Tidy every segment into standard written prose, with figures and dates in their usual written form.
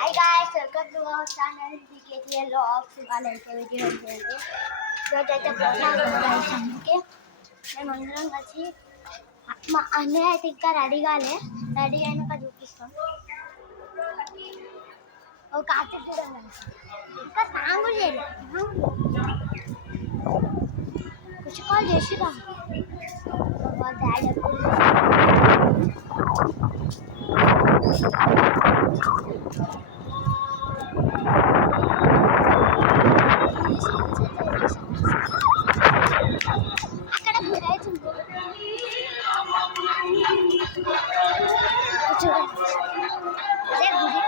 Hi guys, welcome to our channel DKTL Vlogs. ఇవాళైతే video ఏంటంటే ఈరోజైతే ప్రోగ్రామ్కి మేమందరం కలిసి మా అన్నయ్య అయితే ఇంకా రెడీ అయినాక చూపిస్తాం. ఒక కార్తీక్ చూడండి ఇంకా సాంగ్ కూడా చేయలేదు. కాల్ చేసి వాళ్ళ డాడీ అక్కడ గుడి అవుతుంది చూడండి. అదే గుడి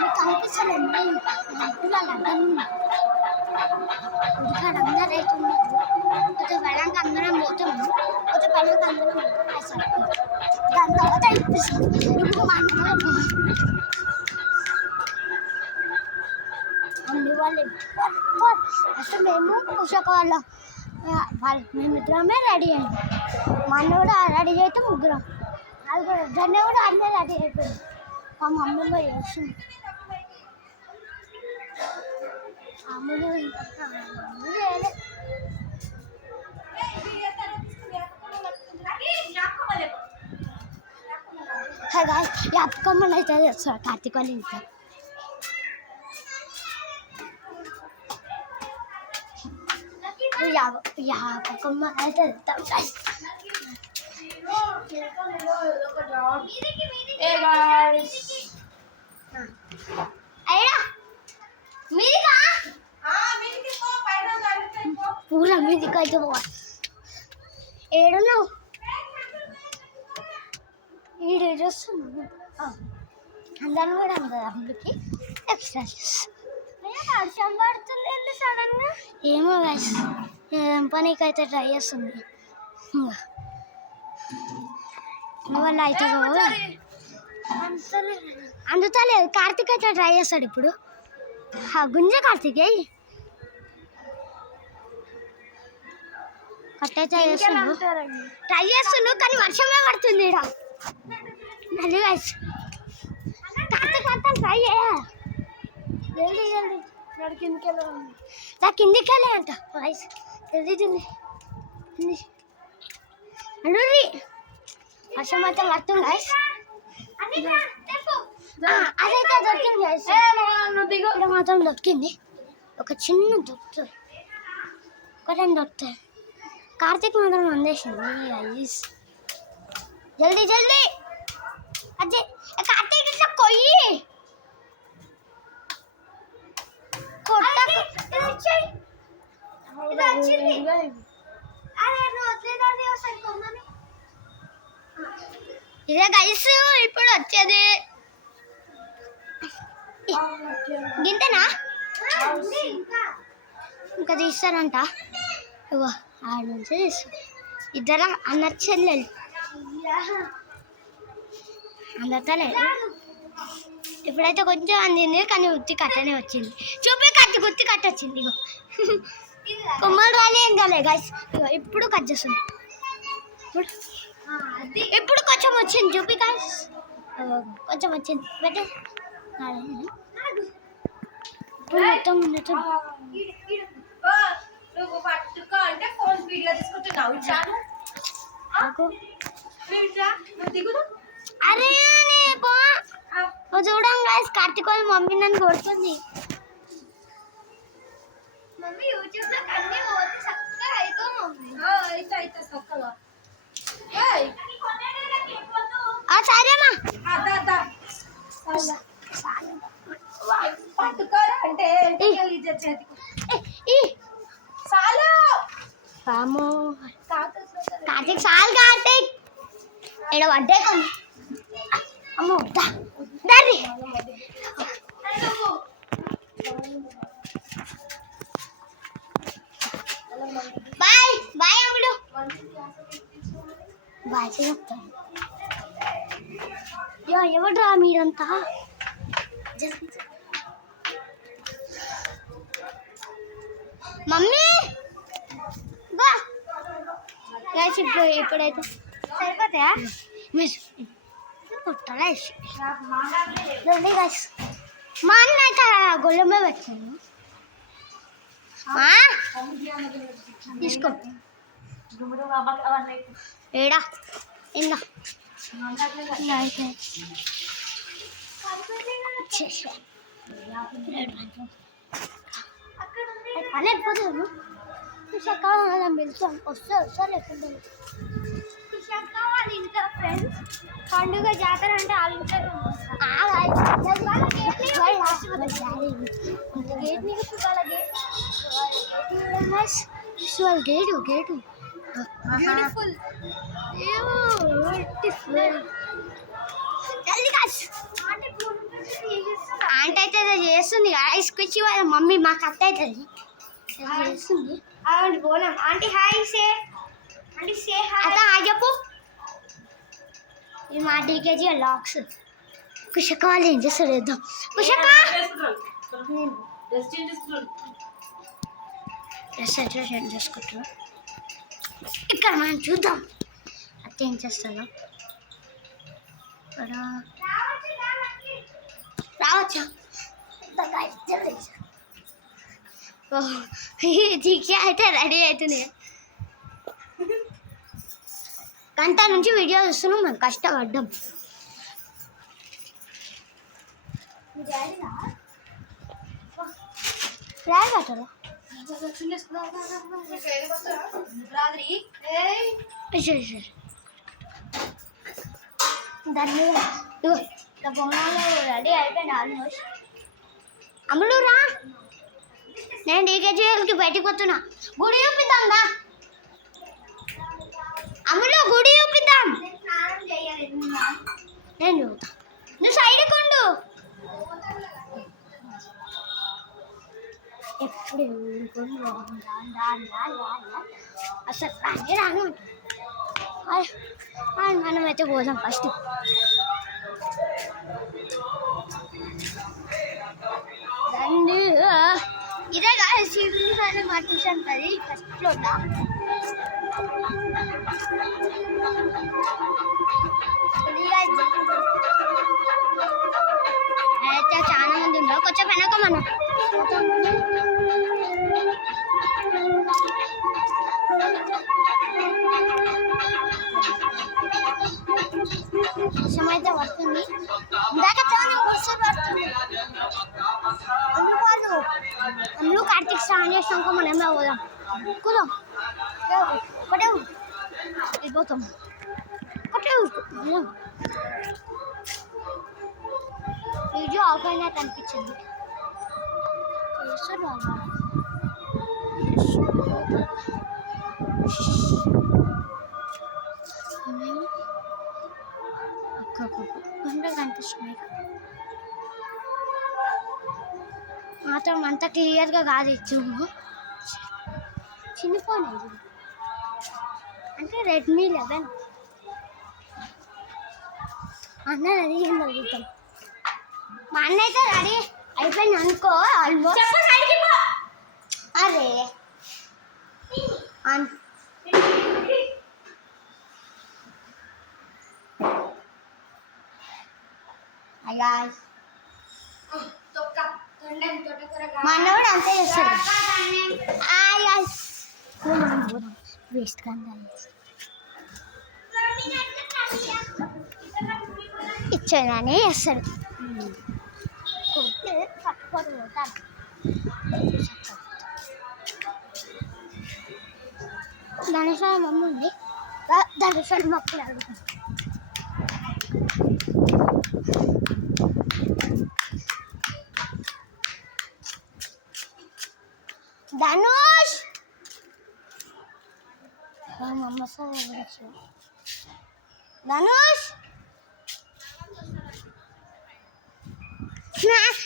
మీకు కనిపిస్తలేండి. పిల్లలు అడ్డం గుడికాడ అందరూ అవుతున్నారు. కొంచెం వెళ్ళాక అందరం పోతాము, కొంచెం వెళ్ళాక అందరం దాని తర్వాత అనిపిస్తుంది. ఇప్పుడు మా అన్ని వాళ్ళు అసలు మేము కుషక మేమిద్దరమే రెడీ అయ్యాం. మా అన్న కూడా రెడీ అయితే ముగ్గురం, అది కూడా జన్న కూడా అన్నీ రెడీ అయిపోయింది. మా మమ్మీ కూడా చేస్తుంది. అమ్మలు అప్పకమ్మని అయితే చేస్తారు కార్తీక్ వాళ్ళ ఇంట్లో. అప్పకమ్మ అయితే వెళ్తాం. పూరా మీదికి అయితే పోవాలి. ఏడున్నావు? వీడియో చూస్తున్నాను. అందరం కూడా ఉంది అందుకే ఎక్స్ట్రా వర్షం పడుతుంది సడన్గా. ఏమో గాయస్, పనికి ట్రై చేస్తుంది. వాళ్ళ అయితే అందుతలేదు. కార్తీక్ అయితే ట్రై చేస్తాడు ఇప్పుడు. గుంజ కార్తీక్ కట్టయితే ట్రై చేస్తున్నాడు కానీ వర్షమే పడుతుంది. ఇక్కడ కార్తీక్ అంతా ట్రై చేయాలి. కిందికి వెళ్ళే అంట వాయిస్ తెలియదు. వర్షం మాత్రం పడుతుంది గాయస్. అదైతే దొరికింది గాయస్. ఇక్కడ మాత్రం దొరికింది. ఒక చిన్న దొరుకుతుంది, ఒకటని దొరుకుతుంది. కార్తీక్ మాత్రం అందేసింది గాయస్. జల్దీ జల్దీ అదే కార్తీక్ ఇట్లా కొయ్యి ఇదే గైస్ ఇప్పుడు వచ్చేది. గింతేనా ఇంకా తీస్తారంట. ఇగో ఆడ నుంచి తీస్తారు. ఇద్దరు అన్న చెల్లెలు అందరితో లేదు. ఇప్పుడైతే కొంచెం అందింది కానీ ఉత్తి కట్టనే వచ్చింది. చూపి కట్టి గుత్తి కట్ట వచ్చింది. ఇగో కొమ్మలు రాలే ఏం కాలే గైస్. ఇగో ఇప్పుడు కట్ చేస్తుంది. ఇప్పుడు కొంచెం వచ్చింది. చూపి గైస్ కొంచెం వచ్చింది. బట్ మొత్తం అరే చూడం గైస్, కార్తీక్ వాళ్ళ మమ్మీ నన్ను కొడుతుంది. మమ్మీ యూట్యూబ్ లో అన్ని పోతే చక్కగా అవుతావు మమ్మీ. అయితే చక్కగా సరేమా పట్టుకోరా అంటే కార్తీక్ చాలు. కార్తీక్ ఇక్కడ పడ్డే అమ్మో దాన్ని బాయ్ బాయ్ అమ్ముడు బాయ్ చెప్తాను. ఎవడ్రా మీరంతా? మమ్మీ ఇప్పుడైతే సరిపోతాయా? పుట్టలే మా అన్న అయితే గొల్లెమ్మ పెట్టాను తీసుకో ఏడా ఇందా అయితే పని అయిపోతాను కావాలని వెళ్తాం వస్తా లేకుండా వాళ్ళ ఇంట్లో ఫ్రెండ్స్ పండుగ జాతర అంటే వాళ్ళ ఇంట్లో గేటు గేటు ఆంటీ అయితే చేస్తుంది ఐస్ కుచ్చి వాళ్ళ మమ్మీ మాకు అత్త అవుతుంది చేస్తుంది అవును పోనాం ఆంటీ హాయ్ సే ఆంటీ సే అత్త హాయ్ చెప్పు ఈ మా డీకేజీ లాక్స్ కుషక వాళ్ళు ఏం చేస్తారు వేద్దాం కుషక డ్రెస్ ఎట్లా చేంజ్ చేసుకుంటారు ఇక్కడ మనం చూద్దాం అత్త ఏం చేస్తాను రావచ్చా దిక్కి అయితే రెడీ అవుతుంది గంట నుంచి వీడియో చూస్తున్నాం మేము కష్టపడ్డాం ఫ్రై కట్టాలా దాని మీద బొమ్మలు రెడీ అయిపోయింది ఆల్మోస్ట్ అమ్ములు రా నేను డీకేజీఎల్కి బయటికి పోతున్నా గుడి చూపిద్దాంగా అమ్ములు గుడి చూపిద్దాం నేను చూపుతా నువ్వు సైడ్ కొండు ఎప్పుడు అసలు రానే రాను మనమైతే పోదాం ఫస్ట్ రండి ఇదే కాదు శ్రీకృష్ణ మా ట్యూషన్ అది ఫస్ట్లో అయితే చాలా మంది ఉన్నారు కొంచెం వెనక మనం వర్షం అయితే వస్తుంది ఇందాక చాలా వర్షం వస్తుంది అందులో కార్తీక్ స్నానం చేసినాక మనం ఏమైనా పోదాం కూదాం ఒకటే వెళ్ళిపోతాం ఒకటే వీడియో ఆఫ్ అయినట్టు అనిపించింది కనిపిస్తున్నాయి మాత్రం అంత క్లియర్గా కాదు ఇచ్చాము చిన్న ఫోన్ ఇది అంటే రెడ్మీ 11 అన్న రెడీ అయింది అడుగుతాం మా అన్న అయితే రెడీ అయిపోయింది అనుకో ఆల్మోస్ట్ అరే మా అన్న కూడా అంతే చేస్తాడు వేస్ట్ ఇచ్చేదానే చేస్తాడు పట్టుకొని పోతాను ధనుష్ మమ్మ ఉంది ధనుష్ మప్పుడు అడుగుతాను ధనుష్ మమ్మ ధనుష్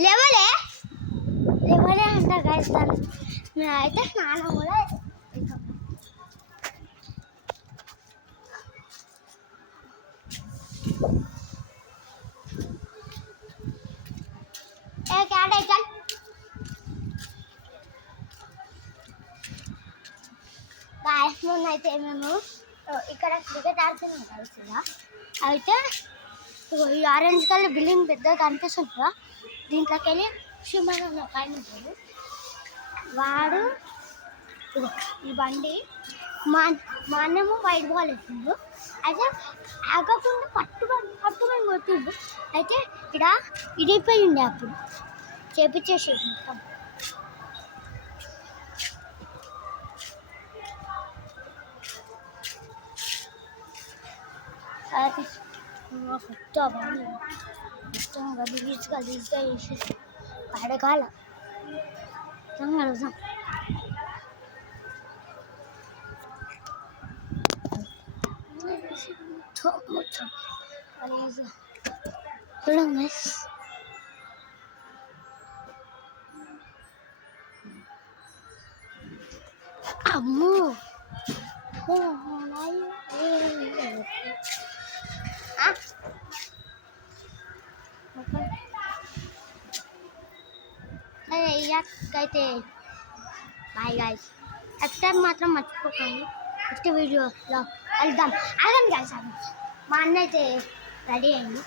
లేవలే లేవలే అంట గాయస్తాను అయితే స్నానం కూడా మొన్న అయితే మేము ఇక్కడ క్రికెట్ ఆడుతున్నాం కలిసిగా అయితే ఈ ఆరెంజ్ కలర్ బిల్డింగ్ పెద్దగా కనిపిస్తుంది కదా, దీంట్లోకి వెళ్ళి శివమన్ అన్న పైన ఉంటాడు. వాడు ఈ బండి మా అన్నము వైట్ బాల్ వేసిండు. అయితే ఆగకుండా పట్టుకొని కొట్టిండు. అయితే ఇక్కడ ఇడిపోయి ఉండే అప్పుడు చేపించేసి మొత్తం. కొత్త బండి మొత్తం గలీజ్గా చేసేసి అడగాల అడుగుతాం. మొత్తం గలీజ్గా చూడండి. అమ్మో సరే ఇలాగైతే బాయ్ గాయ్స్. సబ్స్క్రైబ్ మాత్రం మర్చిపోకండి. నెక్స్ట్ వీడియోలో వెళ్దాం. ఆగండి గాయ్స్, మా అన్న అయితే రెడీ అయింది.